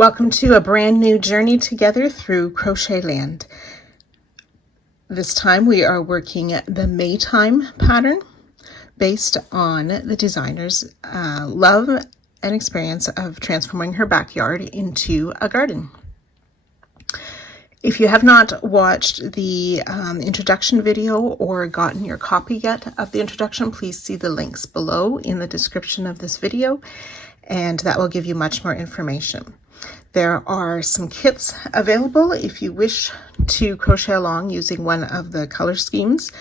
Welcome to a brand new journey together through Crochet Land. This time we are working the Maytime pattern based on the designer's love and experience of transforming her backyard into a garden. If you have not watched the introduction video or gotten your copy yet of the introduction, please see the links below in the description of this video, and that will give you much more information. There are some kits available if you wish to crochet along using one of the color schemes.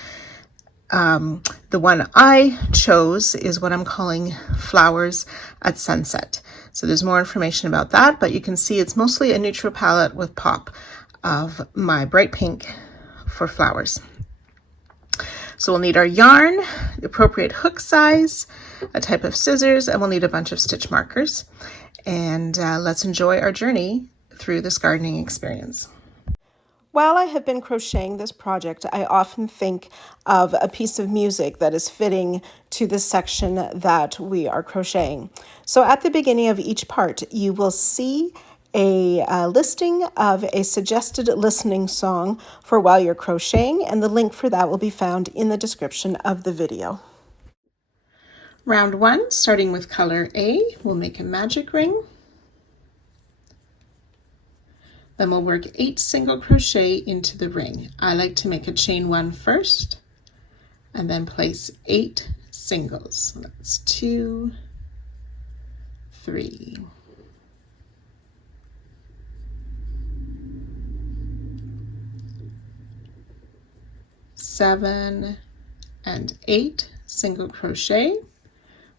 The one I chose is what I'm calling Flowers at Sunset. So there's more information about that, but you can see it's mostly a neutral palette with pop of my bright pink for flowers. So we'll need our yarn, the appropriate hook size, a type of scissors, and we'll need a bunch of stitch markers. And let's enjoy our journey through this gardening experience. While I have been crocheting this project, I often think of a piece of music that is fitting to the section that we are crocheting. So at the beginning of each part, you will see a listing of a suggested listening song for while you're crocheting, and the link for that will be found in the description of the video. Round 1, starting with color A, we'll make a magic ring. Then we'll work 8 single crochet into the ring. I like to make a chain 1 first, and then place 8 singles. That's 2, 3, 7, and 8 single crochet.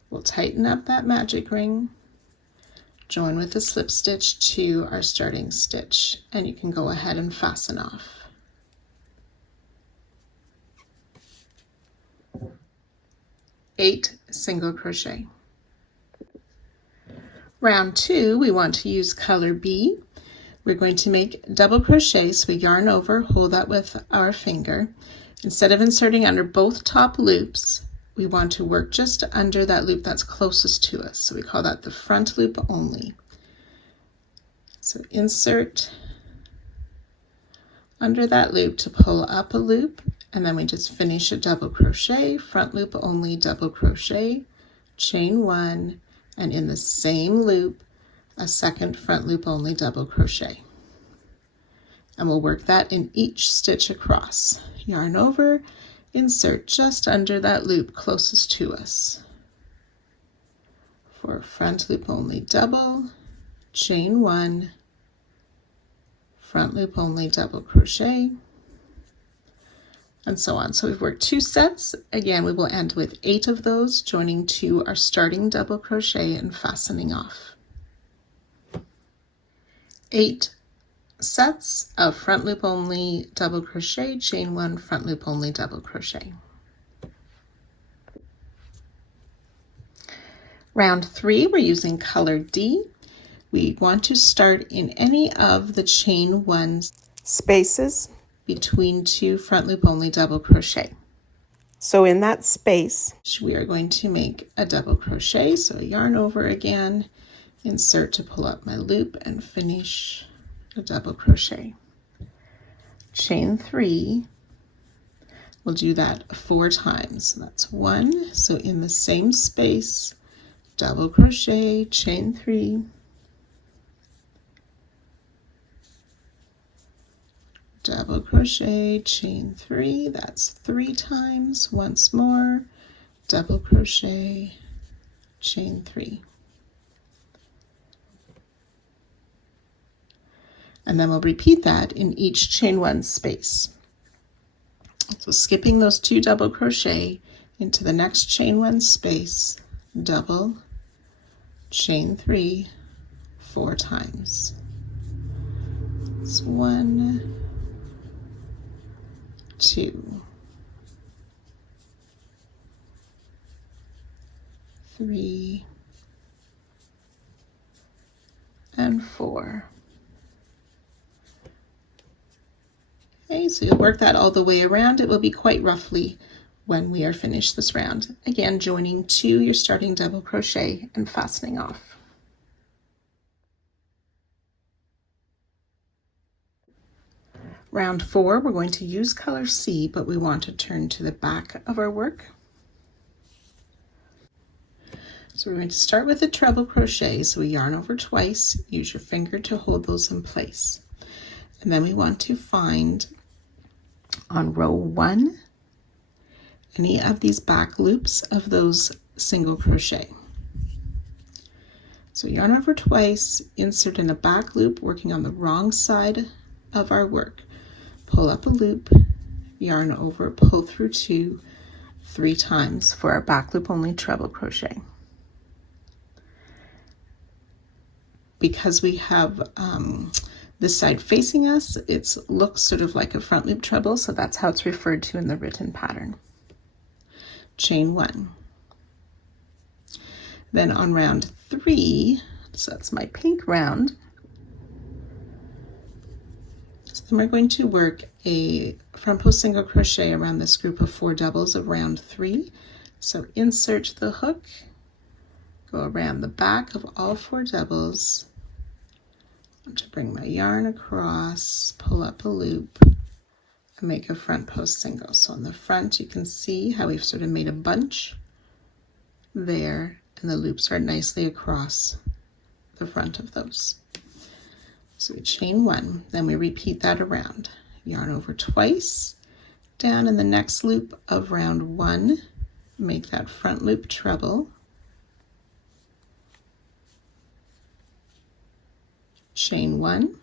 We'll tighten up that magic ring, join with a slip stitch to our starting stitch, and you can go ahead and fasten off. Eight single crochet. Round 2, we want to use color B. We're going to make double crochet, so we yarn over, hold that with our finger. Instead of inserting under both top loops, we want to work just under that loop that's closest to us. So we call that the front loop only. So insert under that loop to pull up a loop, and then we just finish a double crochet, front loop only, double crochet, chain 1, and in the same loop, a second front loop only double crochet. And we'll work that in each stitch across. Yarn over, insert just under that loop closest to us. For front loop only double, chain 1, front loop only double crochet, and so on. So we've worked 2 sets. Again, we will end with 8 of those, joining to our starting double crochet and fastening off. 8 sets of front loop only double crochet, chain 1, front loop only double crochet. Round 3, we're using color D. We want to start in any of the chain 1 spaces between 2 front loop only double crochet. So in that space, we are going to make a double crochet. So yarn over again, insert to pull up my loop, and finish a double crochet. Chain 3, we'll do that 4 times. So that's 1. So in the same space, double crochet, chain 3, double crochet, chain 3, that's 3 times. Once more, double crochet, chain 3. And then we'll repeat that in each chain 1 space. So skipping those 2 double crochet into the next chain 1 space, double, chain 3, 4 times. It's 1, 2, 3, and 4. Okay, so you'll work that all the way around. It will be quite roughly when we are finished this round. Again, joining to your starting double crochet and fastening off. Round 4, we're going to use color C, but we want to turn to the back of our work. So we're going to start with a treble crochet. So we yarn over twice, use your finger to hold those in place. And then we want to find on row 1 any of these back loops of those single crochet. So yarn over twice, insert in a back loop working on the wrong side of our work. Pull up a loop, yarn over, pull through 2, 3 times for our back loop only treble crochet. Because we have this side facing us, it looks sort of like a front loop treble, so that's how it's referred to in the written pattern. Chain 1. Then on round 3, so that's my pink round, so then we're going to work a front post single crochet around this group of 4 doubles of round 3. So insert the hook, go around the back of all 4 doubles, to bring my yarn across, pull up a loop, and make a front post single. So on the front you can see how we've sort of made a bunch there, and the loops are nicely across the front of those. So we chain 1, then we repeat that around. Yarn over twice, down in the next loop of round 1, make that front loop treble, chain 1,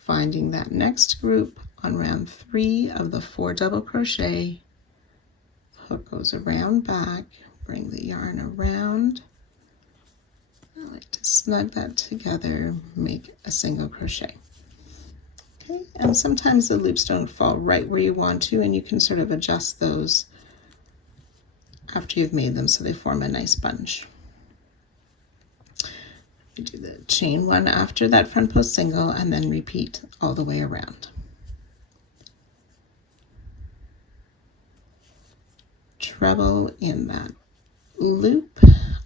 finding that next group on round 3 of the 4 double crochet, hook goes around back, bring the yarn around. I like to snug that together, make a single crochet. Okay, and sometimes the loops don't fall right where you want to, and you can sort of adjust those after you've made them so they form a nice bunch. We do the chain 1 after that front post single and then repeat all the way around. Treble in that loop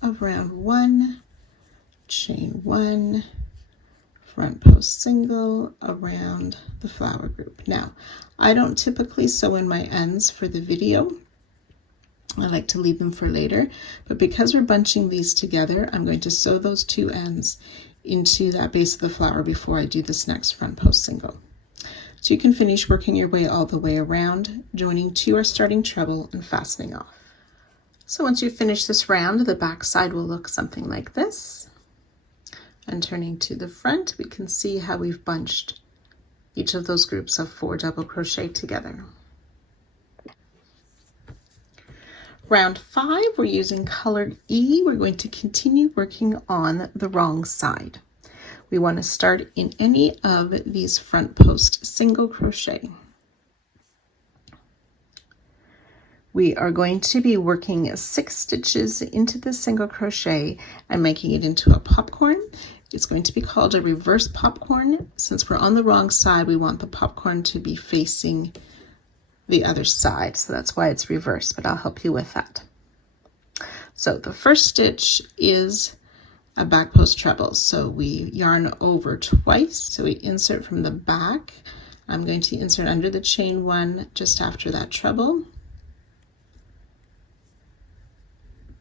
of round 1, chain 1, front post single around the flower group. Now, I don't typically sew in my ends for the video. I like to leave them for later, but because we're bunching these together, I'm going to sew those 2 ends into that base of the flower before I do this next front post single. So you can finish working your way all the way around, joining 2 or starting treble and fastening off. So once you finish this round, the back side will look something like this. And turning to the front, we can see how we've bunched each of those groups of 4 double crochet together. Round 5, we're using color E. We're going to continue working on the wrong side. We want to start in any of these front post single crochet. We are going to be working 6 stitches into the single crochet and making it into a popcorn. It's going to be called a reverse popcorn. Since we're on the wrong side, we want the popcorn to be facing the other side, so that's why it's reversed, but I'll help you with that. So the first stitch is a back post treble, so we yarn over twice, so we insert from the back. I'm going to insert under the chain 1 just after that treble,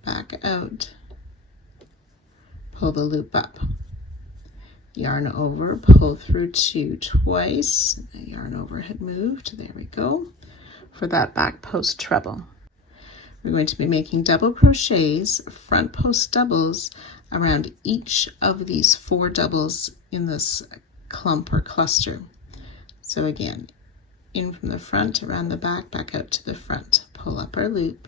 back out, pull the loop up, yarn over, pull through 2 twice, the yarn over had moved, there we go. For that back post treble, we're going to be making double crochets, front post doubles around each of these 4 doubles in this clump or cluster. So again, in from the front, around the back, back out to the front, pull up our loop,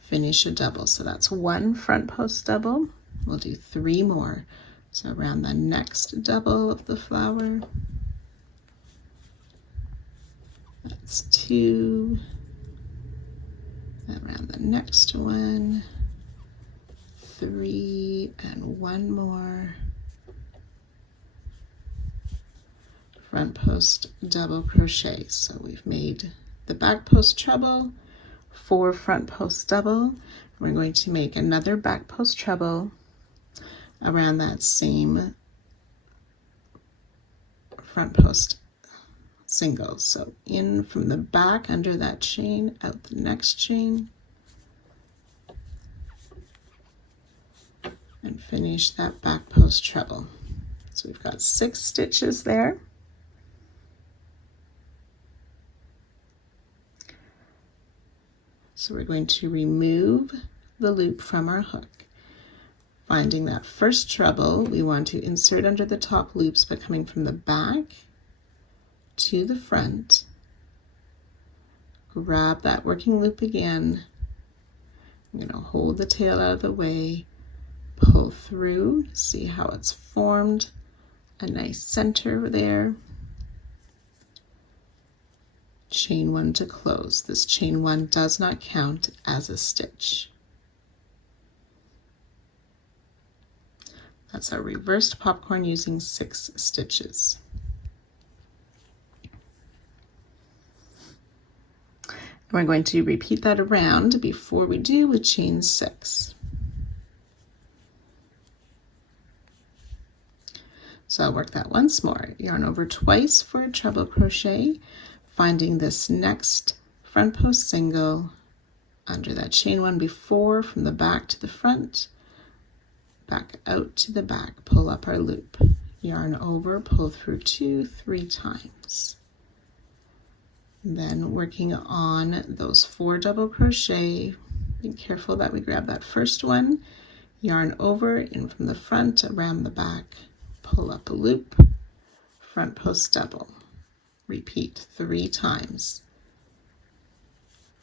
finish a double. So that's 1 front post double. We'll do 3 more. So around the next double of the flower, that's 2, around the next one, 3, and 1 more. Front post double crochet. So we've made the back post treble, 4 front post double. We're going to make another back post treble around that same front post single. So in from the back under that chain, out the next chain, and finish that back post treble. So we've got 6 stitches there. So we're going to remove the loop from our hook. Finding that first treble, we want to insert under the top loops by coming from the back to the front. Grab that working loop again. I'm going to hold the tail out of the way, pull through, see how it's formed a nice center there. Chain 1 to close. This chain 1 does not count as a stitch. That's our reversed popcorn using 6 stitches. And we're going to repeat that around before we do with chain 6. So I'll work that once more. Yarn over twice for a treble crochet, finding this next front post single under that chain 1 before, from the back to the front, back out to the back, pull up our loop, yarn over, pull through 2, 3 times. And then working on those 4 double crochet, be careful that we grab that first one, yarn over, in from the front, around the back, pull up a loop, front post double. Repeat 3 times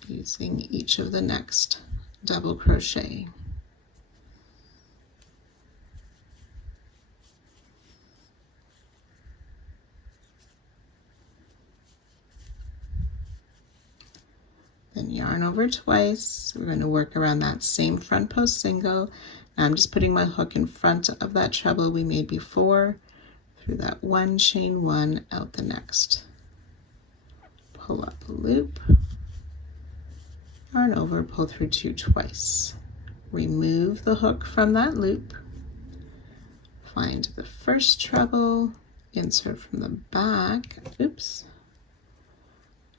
using each of the next double crochet. Then yarn over twice. We're going to work around that same front post single. Now I'm just putting my hook in front of that treble we made before, through that 1, chain 1, out the next. Pull up a loop, yarn over, pull through 2 twice. Remove the hook from that loop, find the first treble, insert from the back, oops,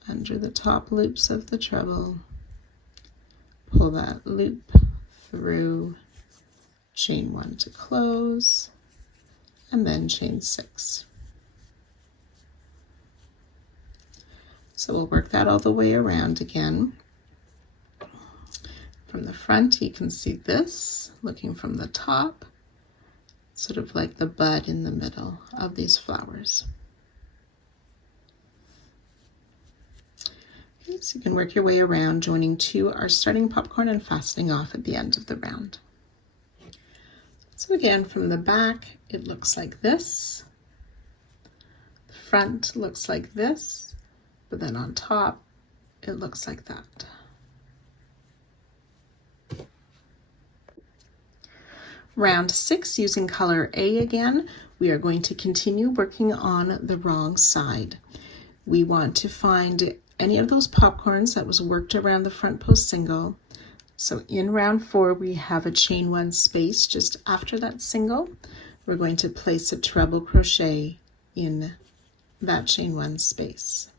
under the top loops of the treble, pull that loop through, chain 1 to close, and then chain 6. So we'll work that all the way around again. From the front, you can see this, looking from the top, sort of like the bud in the middle of these flowers. Okay, so you can work your way around, joining to our starting popcorn and fastening off at the end of the round. So again, from the back, it looks like this. The front looks like this. But then on top, it looks like that. Round 6, using color A again, we are going to continue working on the wrong side. We want to find any of those popcorns that was worked around the front post single. So in round 4, we have a chain 1 space just after that single. We're going to place a treble crochet in that chain 1 space.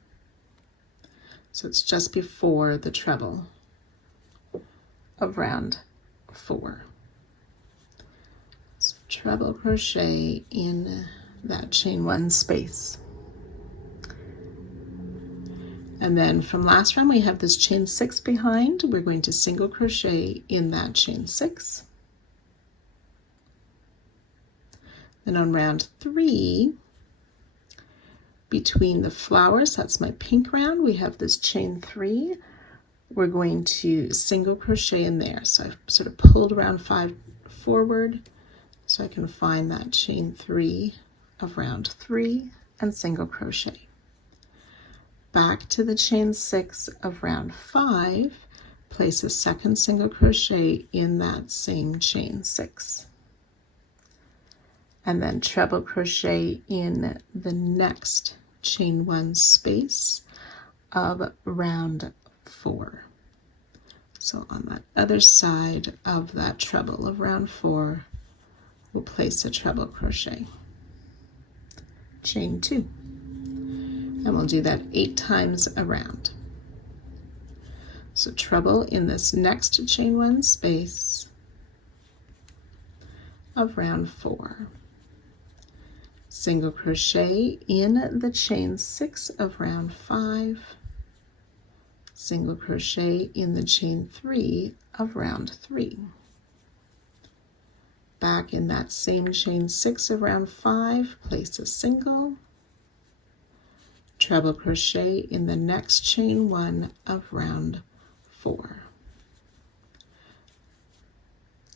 So it's just before the treble of round 4. So treble crochet in that chain 1 space. And then from last round, we have this chain 6 behind. We're going to single crochet in that chain 6. Then on round 3, between the flowers, that's my pink round, we have this chain 3. We're going to single crochet in there. So I've sort of pulled round 5 forward so I can find that chain 3 of round 3 and single crochet. Back to the chain 6 of round 5, place a second single crochet in that same chain 6. And then treble crochet in the next chain 1 space of round 4. So on that other side of that treble of round 4, we'll place a treble crochet. Chain 2. and we'll do that 8 times around. So treble in this next chain 1 space of round 4, single crochet in the chain 6 of round 5, single crochet in the chain 3 of round 3, back in that same chain 6 of round 5, place a single, treble crochet in the next chain 1 of round 4,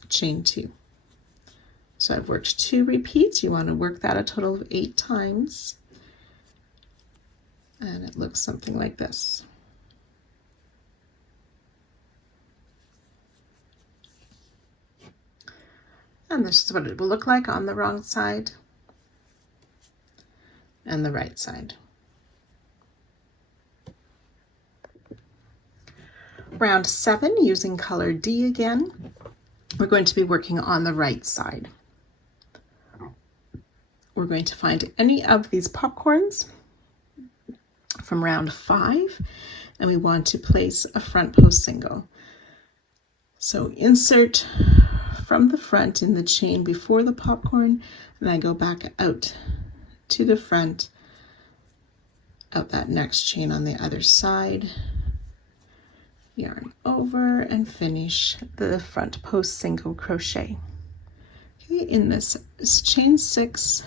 chain 2. So I've worked 2 repeats. You want to work that a total of 8 times, and it looks something like this. And this is what it will look like on the wrong side and the right side. Round 7, using color D again, we're going to be working on the right side. We're going to find any of these popcorns from round 5, and we want to place a front post single. So insert from the front in the chain before the popcorn, and I go back out to the front, out that next chain on the other side, yarn over and finish the front post single crochet. Okay, in this chain 6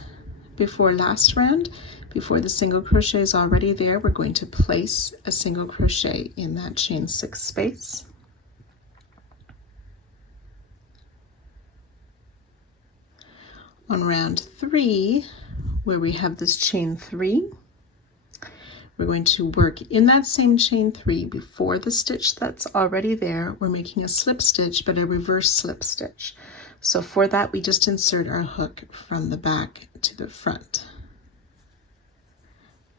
before last round, before the single crochet is already there, we're going to place a single crochet in that chain 6 space. On round 3, where we have this chain 3, we're going to work in that same chain 3 before the stitch that's already there. We're making a slip stitch, but a reverse slip stitch. So for that, we just insert our hook from the back to the front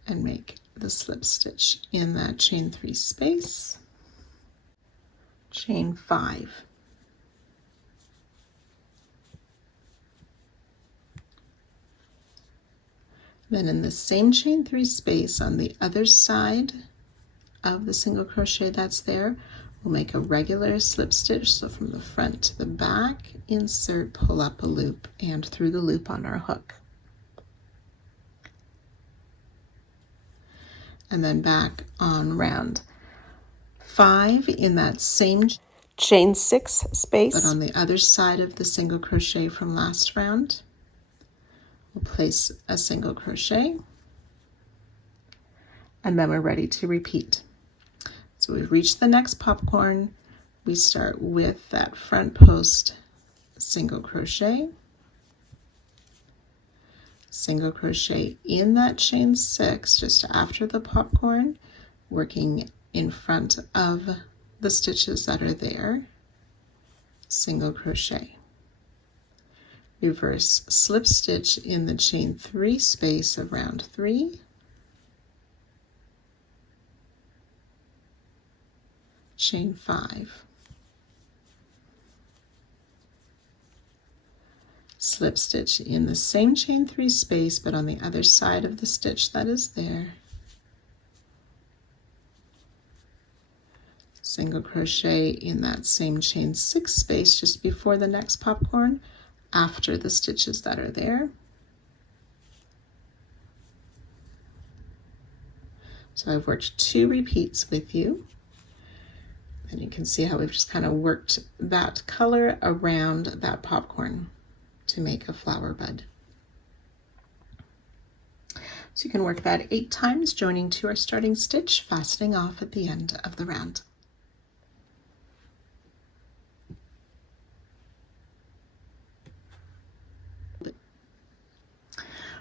and make the slip stitch in that chain 3 space, chain 5. Then in the same chain 3 space on the other side of the single crochet that's there, we'll make a regular slip stitch. So from the front to the back, insert, pull up a loop, and through the loop on our hook. And then back on round 5 in that same chain 6 space, but on the other side of the single crochet from last round, we'll place a single crochet, and then we're ready to repeat. So we've reached the next popcorn. We start with that front post single crochet, single crochet in that chain 6 just after the popcorn, working in front of the stitches that are there, single crochet, reverse slip stitch in the chain 3 space of round 3, chain 5, slip stitch in the same chain 3 space but on the other side of the stitch that is there, single crochet in that same chain 6 space just before the next popcorn, after the stitches that are there. So I've worked 2 repeats with you, and you can see how we've just kind of worked that color around that popcorn to make a flower bud. So you can work that 8 times, joining to our starting stitch, fastening off at the end of the round.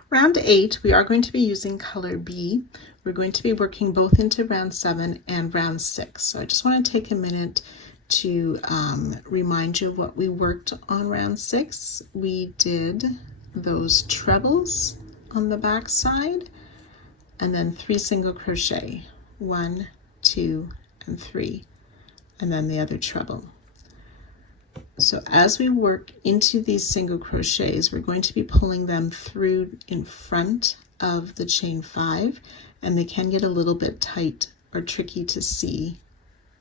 Round 8, we are going to be using color B. We're going to be working both into round 7 and round 6. So I just want to take a minute to remind you of what we worked on round 6. We did those trebles on the back side, and then 3 single crochet, 1, 2, and 3, and then the other treble. So as we work into these single crochets, we're going to be pulling them through in front of the chain 5 and they can get a little bit tight or tricky to see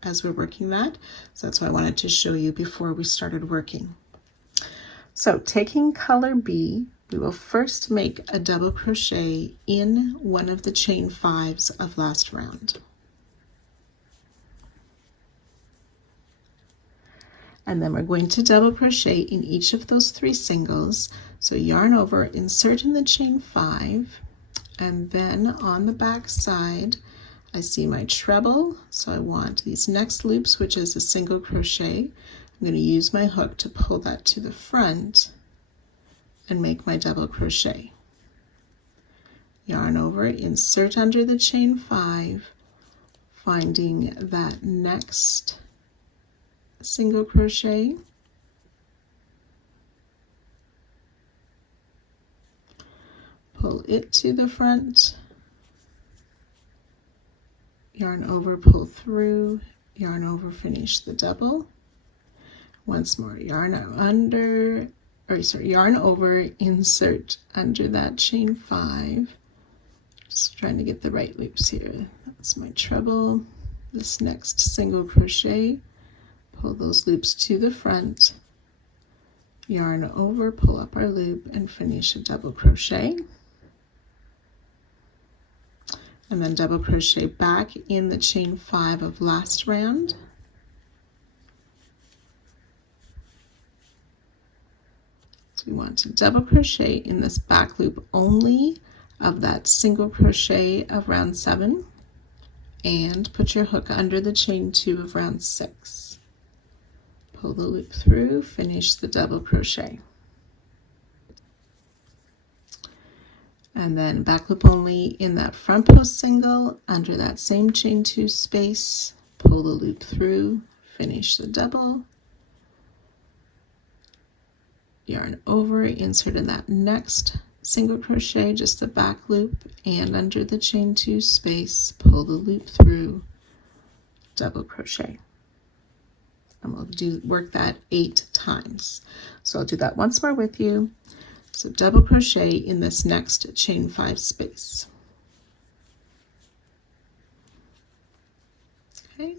as we're working that. So that's why I wanted to show you before we started working. So taking color B, we will first make a double crochet in one of the chain 5s of last round. And then we're going to double crochet in each of those 3 singles. So yarn over, insert in the chain 5, and then on the back side I see my treble, so I want these next loops, which is a single crochet. I'm going to use my hook to pull that to the front and make my double crochet. Yarn over, insert under the chain 5, finding that next single crochet, pull it to the front, yarn over, pull through, yarn over, finish the double. Once more, yarn over, insert under that chain 5. Just trying to get the right loops here. That's my treble. This next single crochet, pull those loops to the front, yarn over, pull up our loop, and finish a double crochet. And then double crochet back in the chain 5 of last round. So we want to double crochet in this back loop only of that single crochet of round 7, and put your hook under the chain 2 of round 6. Pull the loop through, finish the double crochet. And then back loop only in that front post single under that same chain 2 space, pull the loop through, finish the double, yarn over, insert in that next single crochet, just the back loop, and under the chain 2 space, pull the loop through, double crochet. And we'll work that 8 times. So I'll do that once more with you. So double crochet in this next chain 5 space. Okay,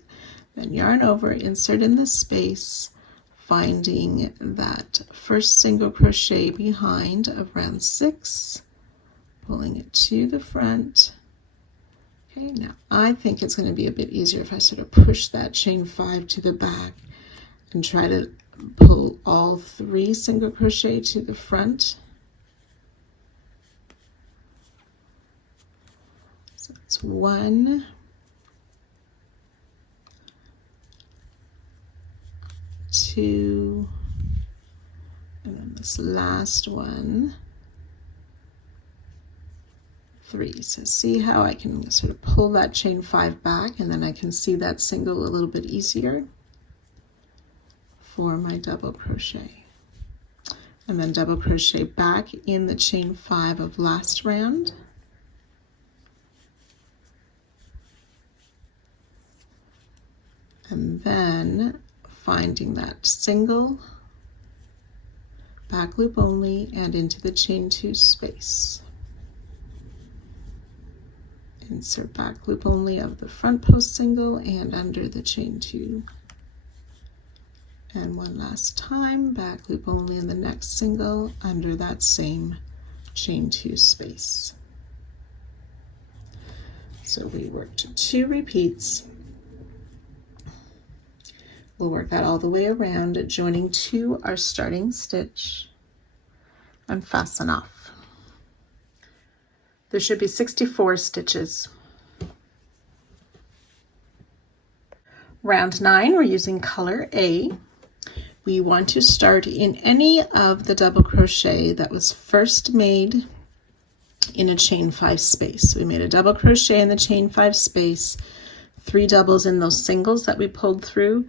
then yarn over, insert in the space, finding that first single crochet behind of round 6, pulling it to the front. Okay, now I think it's going to be a bit easier if I sort of push that chain 5 to the back and try to pull all 3 single crochet to the front. So it's 1, 2, and then this last one, 3. So see how I can sort of pull that chain 5 back, and then I can see that single a little bit easier for my double crochet. And then double crochet back in the chain 5 of last round. And then finding that single, back loop only, and into the chain 2 space. Insert back loop only of the front post single and under the chain 2. And one last time, back loop only in the next single under that same chain 2 space. So we worked 2 repeats. We'll work that all the way around, joining to our starting stitch and fasten off. There should be 64 stitches. Round 9, we're using color A. We want to start in any of the double crochet that was first made in a chain 5 space. So we made a double crochet in the chain 5 space, 3 doubles in those singles that we pulled through,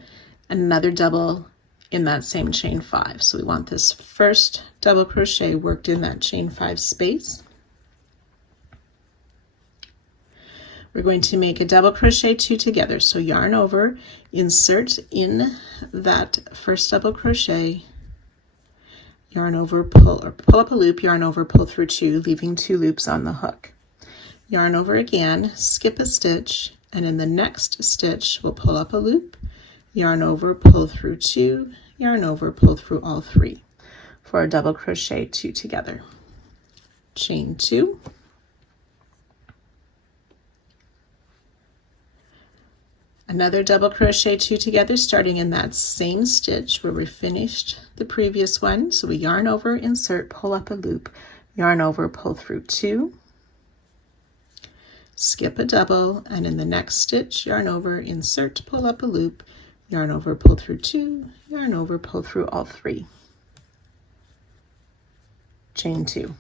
and another double in that same chain 5. So we want this first double crochet worked in that chain 5 space. We're going to make a double crochet 2 together. So yarn over, insert in that first double crochet, yarn over, pull up a loop, yarn over, pull through 2, leaving 2 loops on the hook. yarn over again, skip a stitch, and in the next stitch we'll pull up a loop, yarn over, pull through 2, yarn over, pull through all 3 for a double crochet 2 together. Chain 2, another double crochet 2 together, starting in that same stitch where we finished the previous one. So we yarn over, insert, pull up a loop, yarn over, pull through 2, skip a double, and in the next stitch yarn over, insert, pull up a loop, yarn over, pull through 2, yarn over, pull through all 3, chain 2.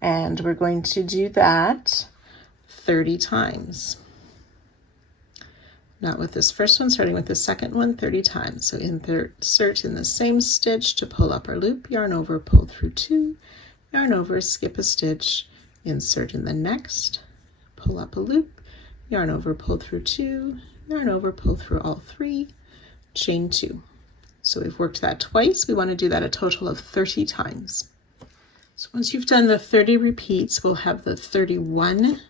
And we're going to do that 30 times. Not with this first one, starting with the second one 30 times. So insert in the same stitch to pull up our loop, yarn over, pull through 2, yarn over, skip a stitch, insert in the next, pull up a loop, yarn over, pull through 2, yarn over, pull through all 3, chain 2. So we've worked that twice. We want to do that a total of 30 times. So once you've done the 30 repeats, we'll have the 31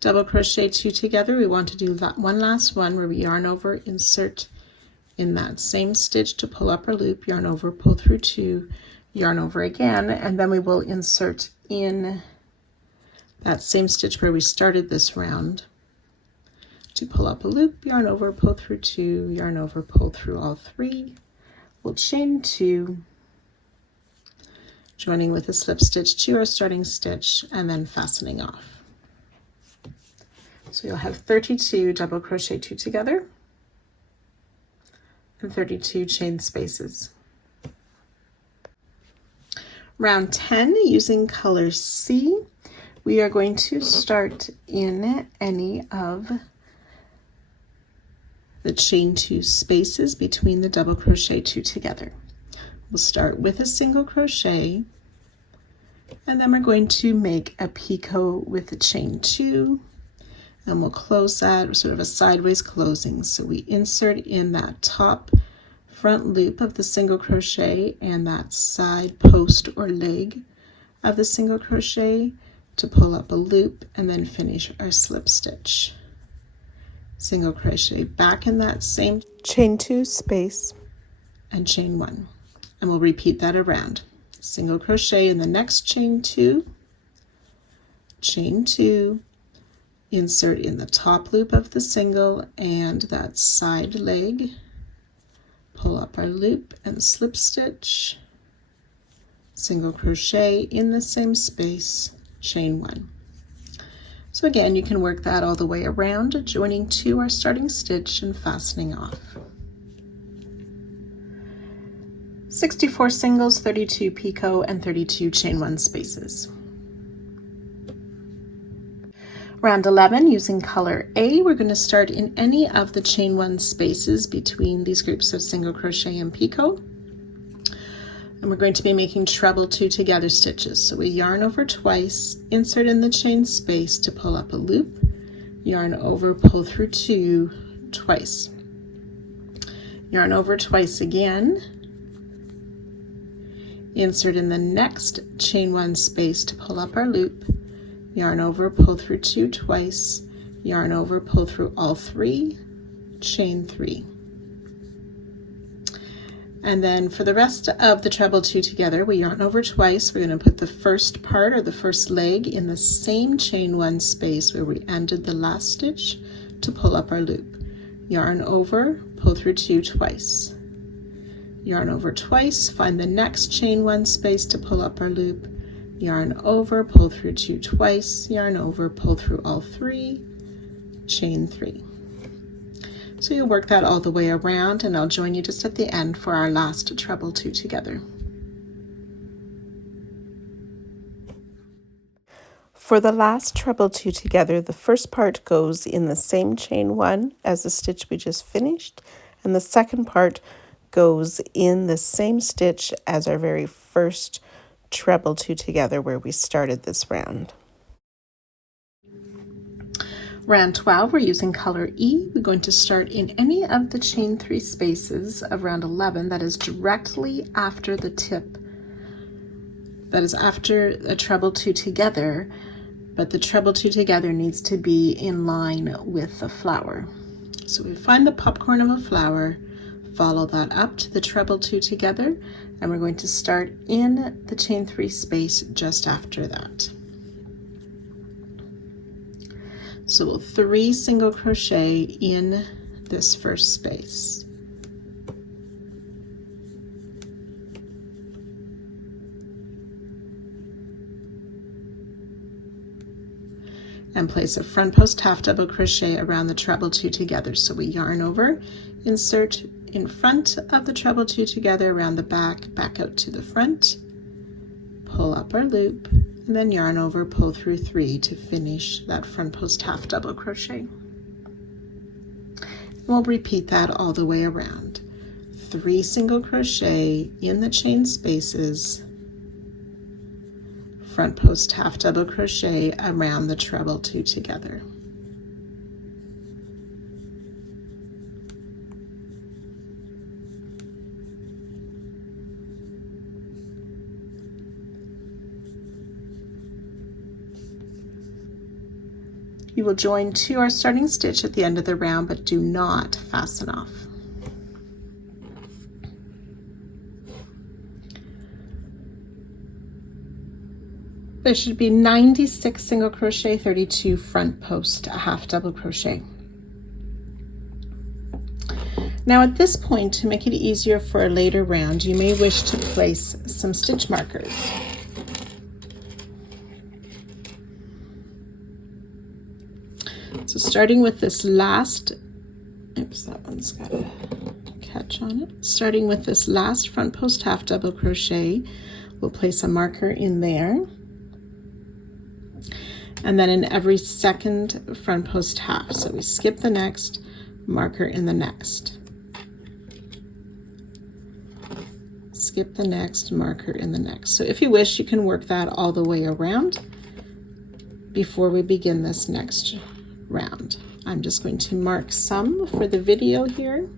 double crochet 2 together. We want to do that one last one where we yarn over, insert in that same stitch to pull up our loop, yarn over, pull through 2, yarn over again, and then we will insert in that same stitch where we started this round to pull up a loop, yarn over, pull through 2, yarn over, pull through all 3. We'll chain 2, joining with a slip stitch to our starting stitch, and then fastening off. So you'll have 32 double crochet 2 together and 32 chain spaces. Round 10, using color C, we are going to start in any of the chain 2 spaces between the double crochet 2 together. We'll start with a single crochet, and then we're going to make a picot with the chain 2, and we'll close that, sort of a sideways closing. So we insert in that top front loop of the single crochet and that side post or leg of the single crochet to pull up a loop, and then finish our slip stitch. Single crochet back in that same chain 2 space and chain 1, and we'll repeat that around. Single crochet in the next chain 2, chain 2, insert in the top loop of the single and that side leg, pull up our loop and slip stitch, single crochet in the same space, chain 1. So again, you can work that all the way around, joining to our starting stitch and fastening off. 64 singles, 32 picot, and 32 chain 1 spaces. Round 11, using color A, we're going to start in any of the chain 1 spaces between these groups of single crochet and picot. And we're going to be making treble 2 together stitches. So we yarn over twice, insert in the chain space to pull up a loop, yarn over, pull through 2 twice, yarn over twice again, insert in the next chain 1 space to pull up our loop, yarn over, pull through 2 twice, yarn over, pull through all 3, chain 3. And then for the rest of the treble 2 together, we yarn over twice. We're going to put the first part or the first leg in the same chain 1 space where we ended the last stitch to pull up our loop. Yarn over, pull through 2 twice. Yarn over twice, find the next chain 1 space to pull up our loop. Yarn over, pull through 2 twice, yarn over, pull through all 3, chain 3. So you'll work that all the way around, and I'll join you just at the end for our last treble 2 together. For the last treble 2 together, the first part goes in the same chain 1 as the stitch we just finished, and the second part goes in the same stitch as our very first treble 2 together where we started this round. Round 12, we're using color E. We're going to start in any of the chain 3 spaces of round 11 that is directly after the tip, that is after a treble 2 together, but the treble two together needs to be in line with the flower. So we find the popcorn of a flower, follow that up to the treble two together, and we're going to start in the chain 3 space just after that. So we'll 3 single crochet in this first space. And place a front post half double crochet around the treble two together. So we yarn over, insert in front of the treble two together, around the back out to the front, pull up our loop, and then yarn over, pull through 3 to finish that front post half double crochet. We'll repeat that all the way around. 3 single crochet in the chain spaces, front post half double crochet around the treble two together. You will join to our starting stitch at the end of the round, but do not fasten off. There should be 96 single crochet, 32 front post half double crochet. Now at this point, to make it easier for a later round, you may wish to place some stitch markers. So starting with this last, oops, that one's got a catch on it. Starting with this last front post half double crochet, we'll place a marker in there. And then in every second front post half. So we skip the next, marker in the next. Skip the next, marker in the next. So if you wish, you can work that all the way around before we begin this next round. I'm just going to mark some for the video here.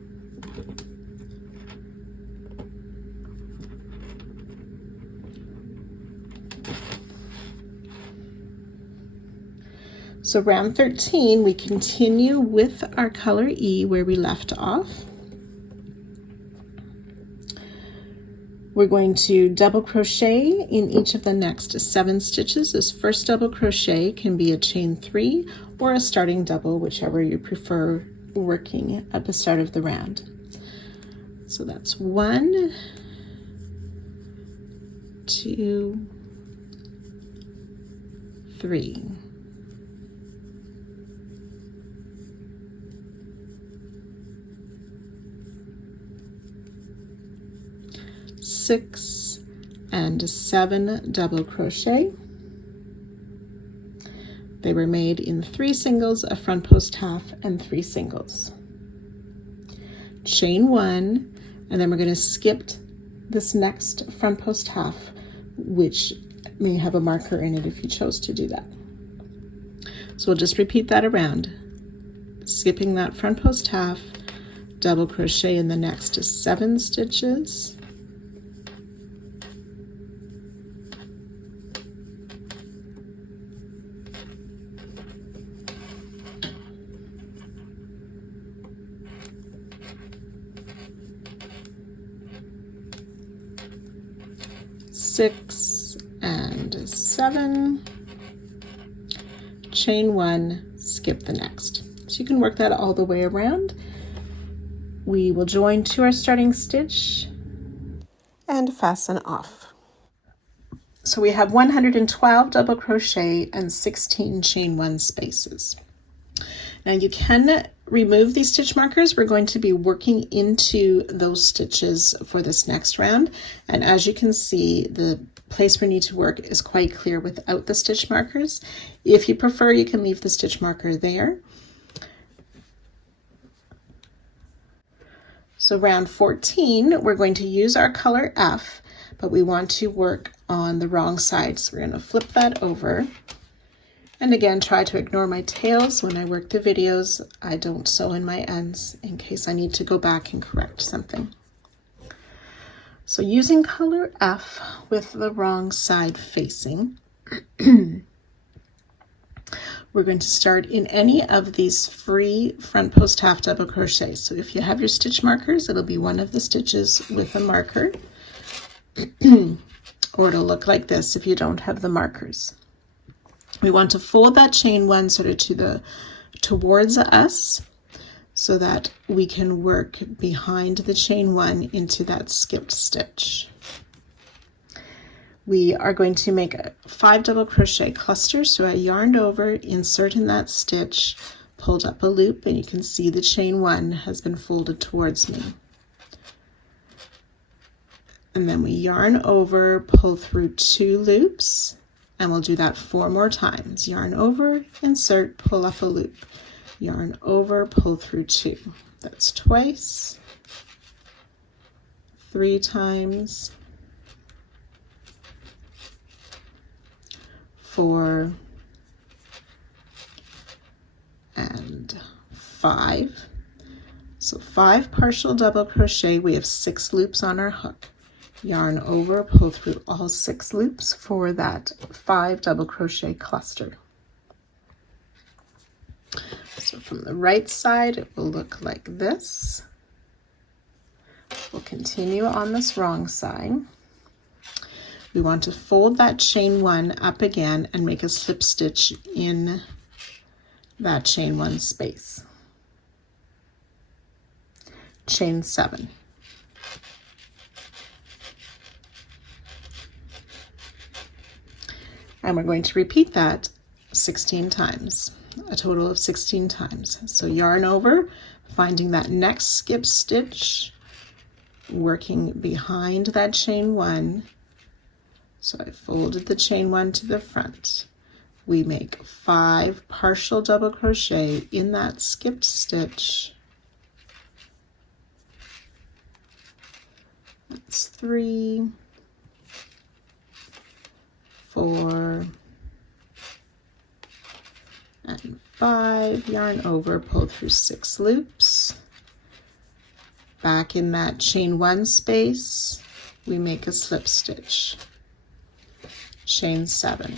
So round 13, we continue with our color E where we left off. We're going to double crochet in each of the next 7 stitches. This first double crochet can be a chain 3 or a starting double, whichever you prefer working at the start of the round. So that's 1, 2, 3. 6 and 7 double crochet. They were made in 3 singles, a front post half, and 3 singles. Chain 1, and then we're going to skip this next front post half, which may have a marker in it if you chose to do that. So we'll just repeat that around, skipping that front post half, double crochet in the next 7 stitches, six and 7, chain 1, skip the next. So you can work that all the way around. We will join to our starting stitch and fasten off. So we have 112 double crochet and 16 chain 1 spaces. Now you can remove these stitch markers. We're going to be working into those stitches for this next round. And as you can see, the place we need to work is quite clear without the stitch markers. If you prefer, you can leave the stitch marker there. So round 14, we're going to use our color F, but we want to work on the wrong side. So we're going to flip that over. And again, try to ignore my tails when I work the videos. I don't sew in my ends in case I need to go back and correct something. So using color F with the wrong side facing, We're going to start in any of these free front post half double crochet. So if you have your stitch markers, it'll be one of the stitches with a marker, or it'll look like this if you don't have the markers. We want to fold that chain one sort of towards us so that we can work behind the chain one into that skipped stitch. We are going to make a 5 double crochet cluster, so I yarned over, insert in that stitch, pulled up a loop, and you can see the chain one has been folded towards me. And then we yarn over, pull through 2 loops, and we'll do that 4 more times. Yarn over, insert, pull up a loop. Yarn over, pull through 2. That's twice, 3 times, 4, and 5. So 5 partial double crochet. We have 6 loops on our hook. Yarn over, pull through all 6 loops for that 5 double crochet cluster. So from the right side, it will look like this. We'll continue on this wrong side. We want to fold that chain one up again and make a slip stitch in that chain one space. Chain 7. And we're going to repeat that 16 times, a total of 16 times. So yarn over, finding that next skip stitch, working behind that chain one. So I folded the chain one to the front. We make 5 partial double crochet in that skipped stitch. That's 3, 4, and 5. Yarn over, pull through 6 loops. Back in that chain one space, we make a slip stitch. Chain 7.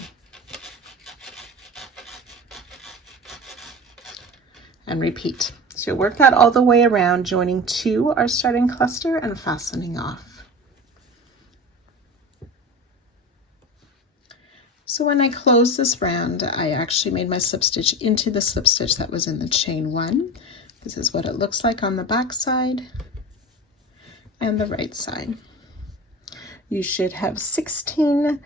And repeat. So you'll work that all the way around, joining 2 our starting cluster and fastening off. So when I close this round, I actually made my slip stitch into the slip stitch that was in the chain one. This is what it looks like on the back side and the right side. You should have 16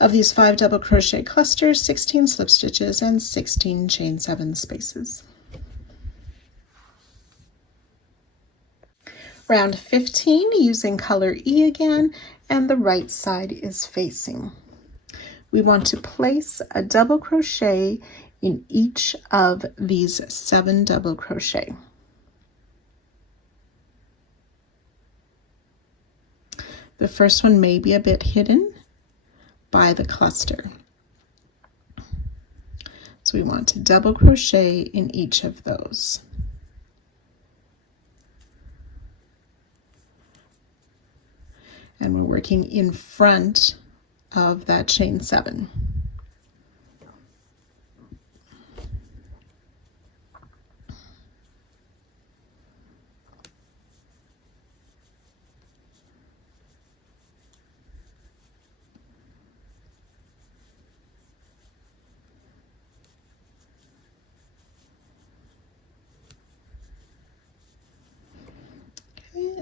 of these 5 double crochet clusters, 16 slip stitches, and 16 chain 7 spaces. Round 15, using color E again, and the right side is facing. We want to place a double crochet in each of these 7 double crochet. The first one may be a bit hidden by the cluster. So we want to double crochet in each of those. And we're working in front of that chain 7.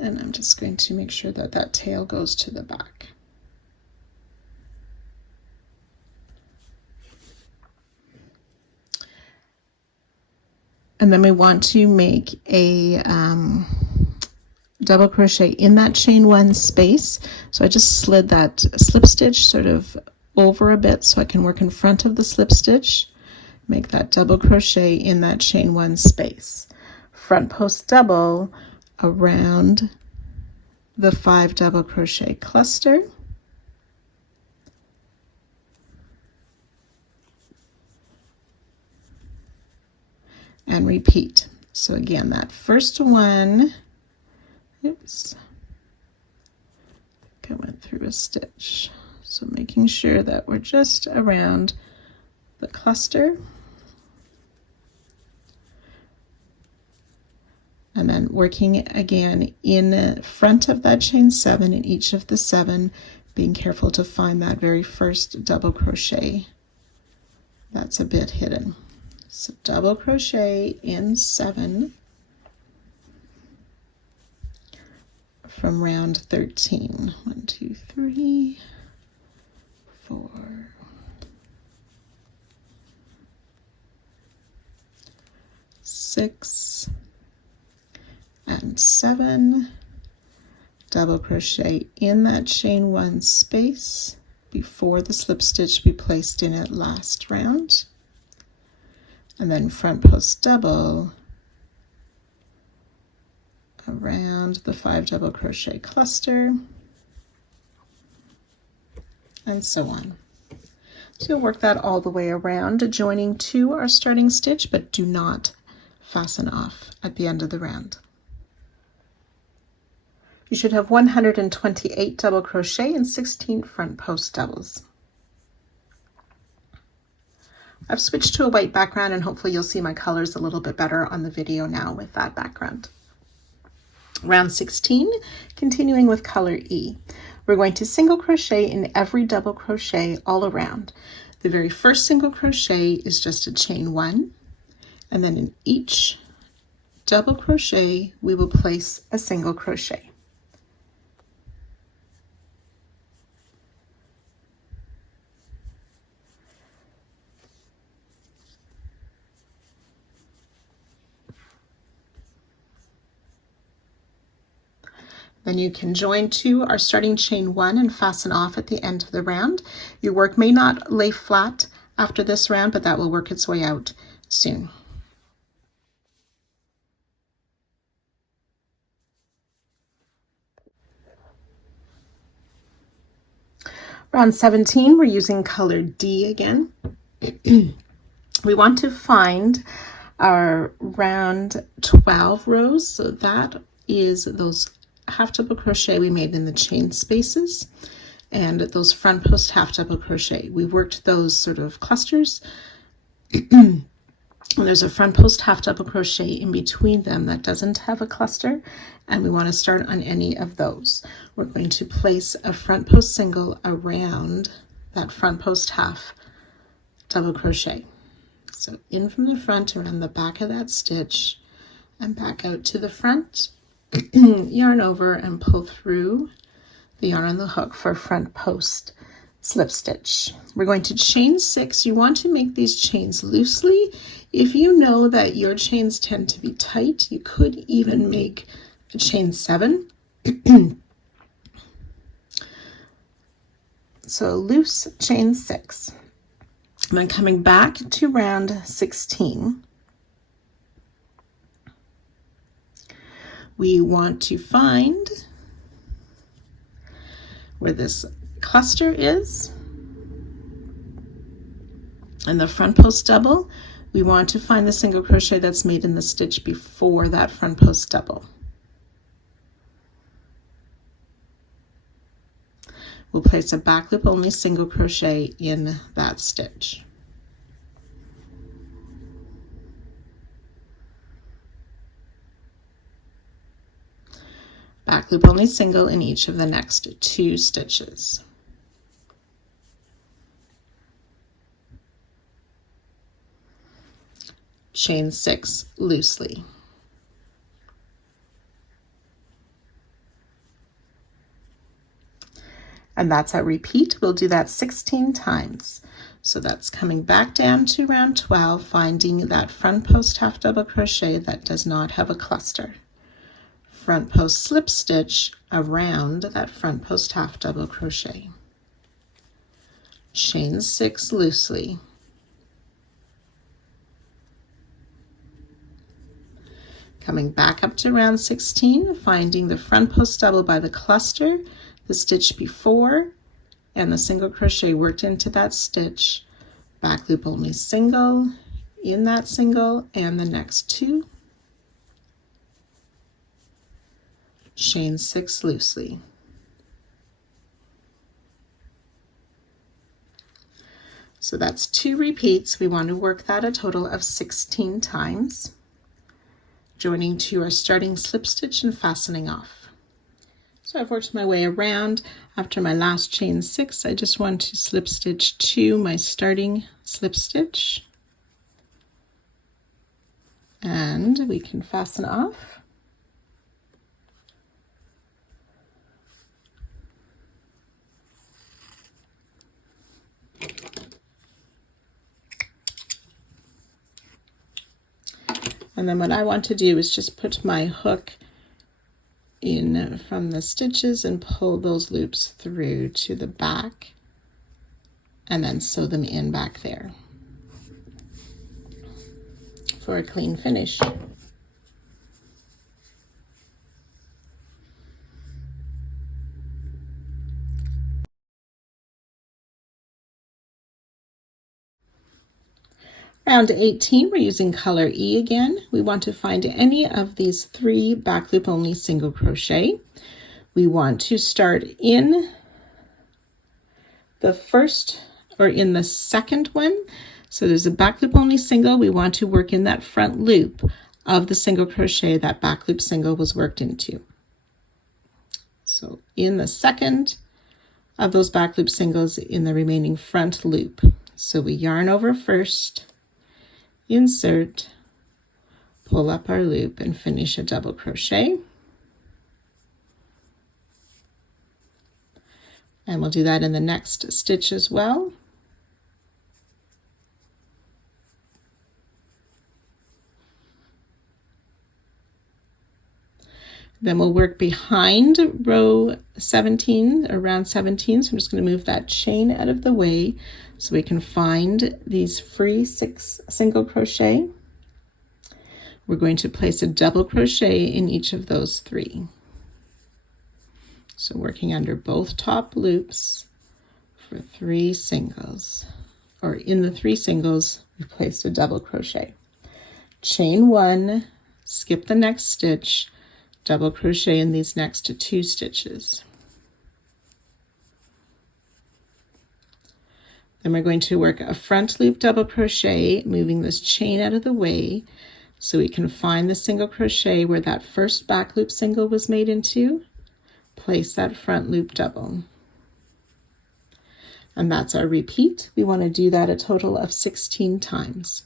And I'm just going to make sure that that tail goes to the back. And then we want to make a double crochet in that chain one space. So I just slid that slip stitch sort of over a bit so I can work in front of the slip stitch, make that double crochet in that chain one space. Front post double around the 5 double crochet cluster, and repeat. So again, that first one, oops, I went through a stitch. So making sure that we're just around the cluster, and then working again in front of that chain 7 in each of the 7, being careful to find that very first double crochet that's a bit hidden. So double crochet in 7 from round 13. 1, 2, 3, 4, 6, and 7. Double crochet in that chain 1 space before the slip stitch we placed in it last round, and then front post double around the 5 double crochet cluster, and so on. So you'll work that all the way around, joining to our starting stitch, but do not fasten off at the end of the round. You should have 128 double crochet and 16 front post doubles. I've switched to a white background, and hopefully you'll see my colors a little bit better on the video now with that background. Round 16, continuing with color E. We're going to single crochet in every double crochet all around. The very first single crochet is just a chain 1, and then in each double crochet we will place a single crochet. Then you can join to our starting chain 1 and fasten off at the end of the round. Your work may not lay flat after this round, but that will work its way out soon. Round 17, we're using color D again. We want to find our round 12 rows, so that is those half double crochet we made in the chain spaces and those front post half double crochet. We worked those sort of clusters. There's a front post half double crochet in between them that doesn't have a cluster, and we want to start on any of those. We're going to place a front post single around that front post half double crochet. So in from the front around the back of that stitch and back out to the front, yarn over and pull through the yarn on the hook for front post slip stitch. We're going to chain 6. You want to make these chains loosely. If you know that your chains tend to be tight, you could even make a chain 7. So loose chain 6. And then coming back to round 16, we want to find where this cluster is, and the front post double, we want to find the single crochet that's made in the stitch before that front post double. We'll place a back loop only single crochet in that stitch. Back loop only single in each of the next 2 stitches. Chain 6 loosely. And that's our repeat. We'll do that 16 times. So that's coming back down to round 12, finding that front post half double crochet that does not have a cluster. Front post slip stitch around that front post half double crochet. Chain 6 loosely. Coming back up to round 16, finding the front post double by the cluster, the stitch before, and the single crochet worked into that stitch. Back loop only single in that single and the next 2. Chain 6 loosely. So that's 2 repeats. We want to work that a total of 16 times, joining to our starting slip stitch and fastening off. So I've worked my way around. After my last chain 6, I just want to slip stitch to my starting slip stitch, and we can fasten off. And then what I want to do is just put my hook in from the stitches and pull those loops through to the back and then sew them in back there for a clean finish. Round 18, we're using color E again. We want to find any of these 3 back loop only single crochet. We want to start in the first or in the second one. So there's a back loop only single. We want to work in that front loop of the single crochet that back loop single was worked into. So in the second of those back loop singles in the remaining front loop. So we yarn over first, insert, pull up our loop, and finish a double crochet. And we'll do that in the next stitch as well. Then we'll work behind row 17, or round 17. So I'm just going to move that chain out of the way so we can find these free 6 single crochet. We're going to place a double crochet in each of those 3. So working under both top loops for 3 singles, or in the 3 singles, we placed a double crochet. Chain 1, skip the next stitch, double crochet in these next 2 stitches. Then we're going to work a front loop double crochet, moving this chain out of the way so we can find the single crochet where that first back loop single was made into, place that front loop double. And that's our repeat. We want to do that a total of 16 times.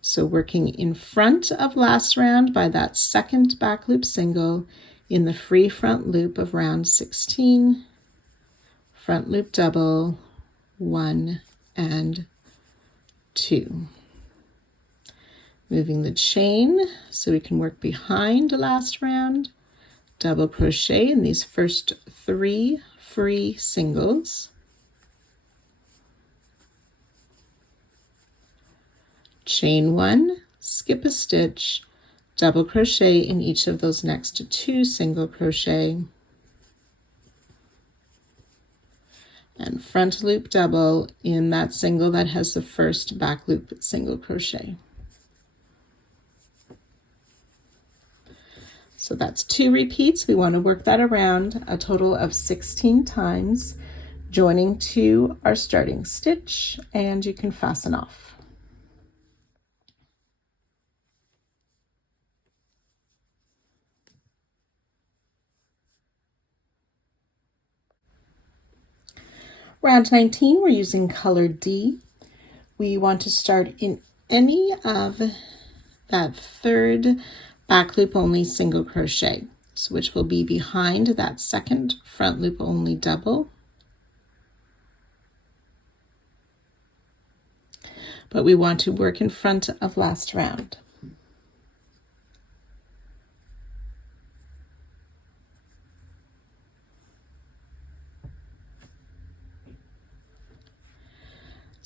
So working in front of last round by that second back loop single in the free front loop of round 16, front loop double, 1 and 2. Moving the chain so we can work behind last round, double crochet in these first 3 free singles. Chain 1, skip a stitch, double crochet in each of those next 2 single crochet, and front loop double in that single that has the first back loop single crochet. So that's 2 repeats. We want to work that around a total of 16 times, joining to our starting stitch, and you can fasten off. Round 19, we're using color D. We want to start in any of that third back loop only single crochet, so which will be behind that second front loop only double. But we want to work in front of last round.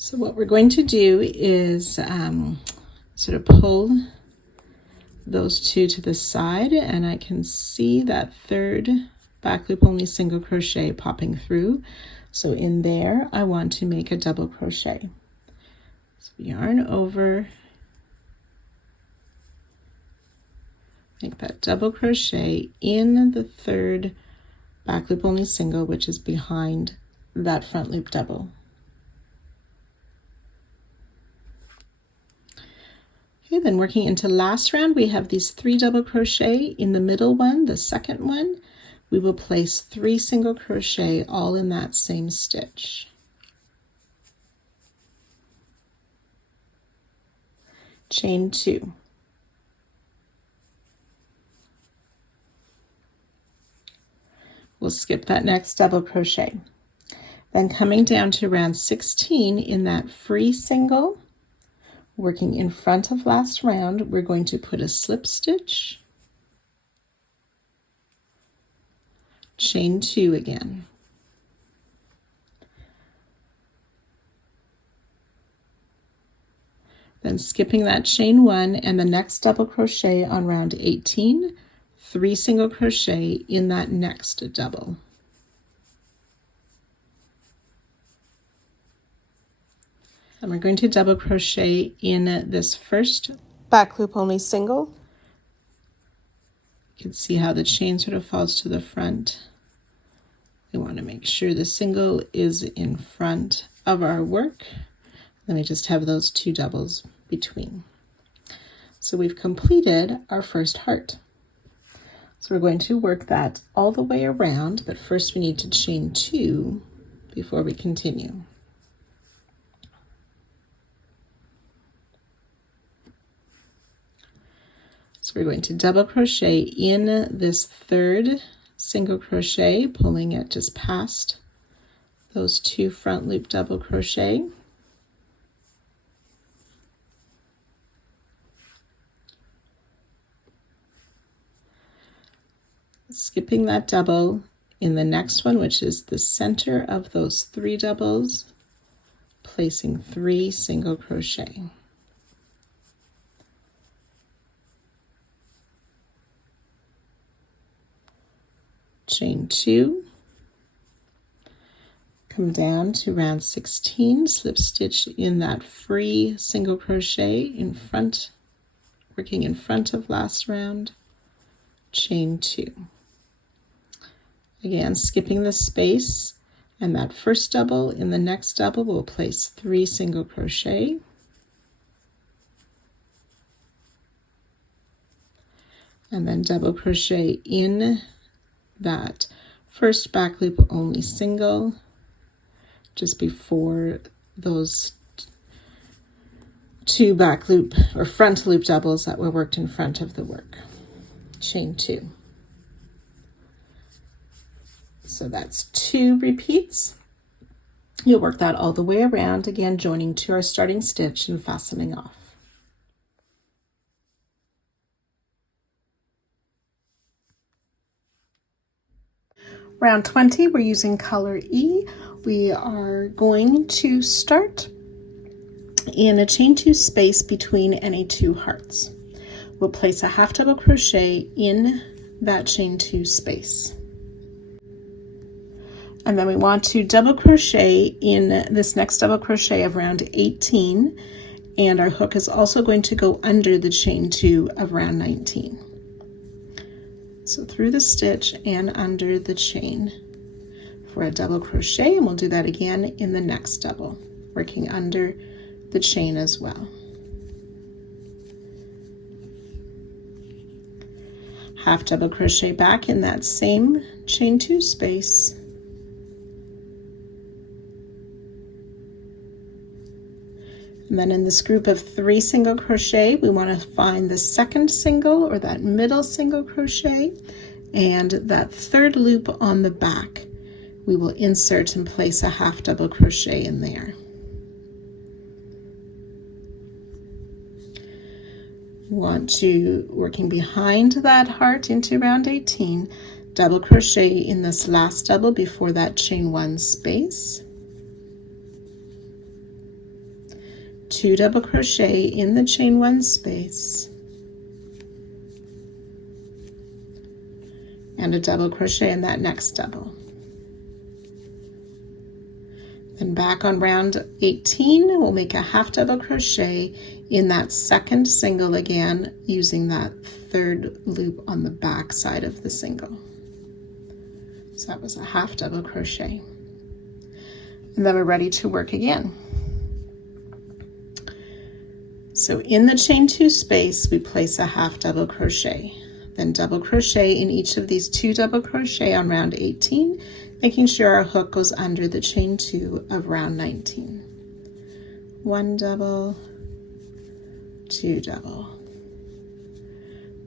So what we're going to do is sort of pull those 2 to the side, and I can see that third back loop only single crochet popping through. So in there, I want to make a double crochet. So yarn over, make that double crochet in the third back loop only single, which is behind that front loop double. Okay, then working into last round, we have these 3 double crochet in the middle one, the second one. We will place 3 single crochet all in that same stitch. Chain 2. We'll skip that next double crochet. Then coming down to round 16 in that free single, working in front of last round, we're going to put a slip stitch, chain 2 again. Then skipping that chain 1 and the next double crochet on round 18, 3 single crochet in that next double. And we're going to double crochet in this first back loop only single. You can see how the chain sort of falls to the front. We want to make sure the single is in front of our work. Then we just have those 2 doubles between. So we've completed our first heart. So we're going to work that all the way around, but first we need to chain 2 before we continue. So we're going to double crochet in this third single crochet, pulling it just past those 2 front loop double crochet. Skipping that double in the next one, which is the center of those 3 doubles, placing 3 single crochet. Chain 2, come down to round 16, slip stitch in that free single crochet in front, working in front of last round, chain 2. Again, skipping the space and that first double, in the next double we'll place 3 single crochet. And then double crochet in that first back loop only single just before those 2 back loop or front loop doubles that were worked in front of the work. Chain 2. So that's 2 repeats. You'll work that all the way around, again joining to our starting stitch and fastening off. Round 20, we're using color E. We are going to start in a chain 2 space between any 2 hearts. We'll place a half double crochet in that chain 2 space. And then we want to double crochet in this next double crochet of round 18, and our hook is also going to go under the chain 2 of round 19. So through the stitch and under the chain for a double crochet, and we'll do that again in the next double, working under the chain as well. Half double crochet back in that same chain 2 space. And then in this group of 3 single crochet, we want to find the second single or that middle single crochet, and that third loop on the back. We will insert and place a half double crochet in there. We want to, working behind that heart into round 18, double crochet in this last double before that chain 1 space. 2 double crochet in the chain 1 space, and a double crochet in that next double. Then back on round 18, we'll make a half double crochet in that second single again, using that third loop on the back side of the single. So that was a half double crochet. And then we're ready to work again. So in the chain 2 space, we place a half double crochet, then double crochet in each of these 2 double crochet on round 18, making sure our hook goes under the chain 2 of round 19. 1 double, 2 double.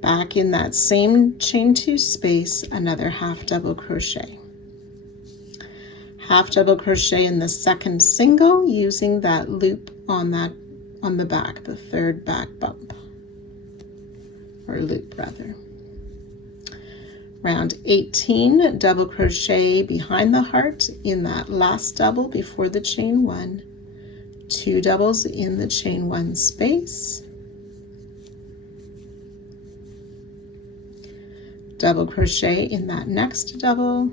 Back in that same chain 2 space, another half double crochet. Half double crochet in the second single using that loop on the back, the third back bump, or loop rather. Round 18, double crochet behind the heart in that last double before the chain 1, 2 doubles in the chain 1 space, double crochet in that next double,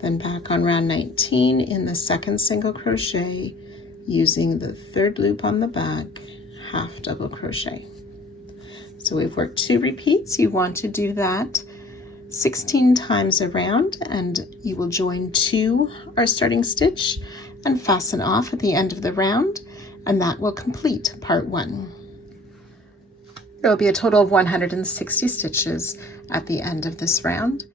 then back on round 19 in the second single crochet using the third loop on the back, half double crochet. So we've worked 2 repeats. You want to do that 16 times around, and you will join 2 our starting stitch and fasten off at the end of the round, and that will complete part 1. There will be a total of 160 stitches at the end of this round.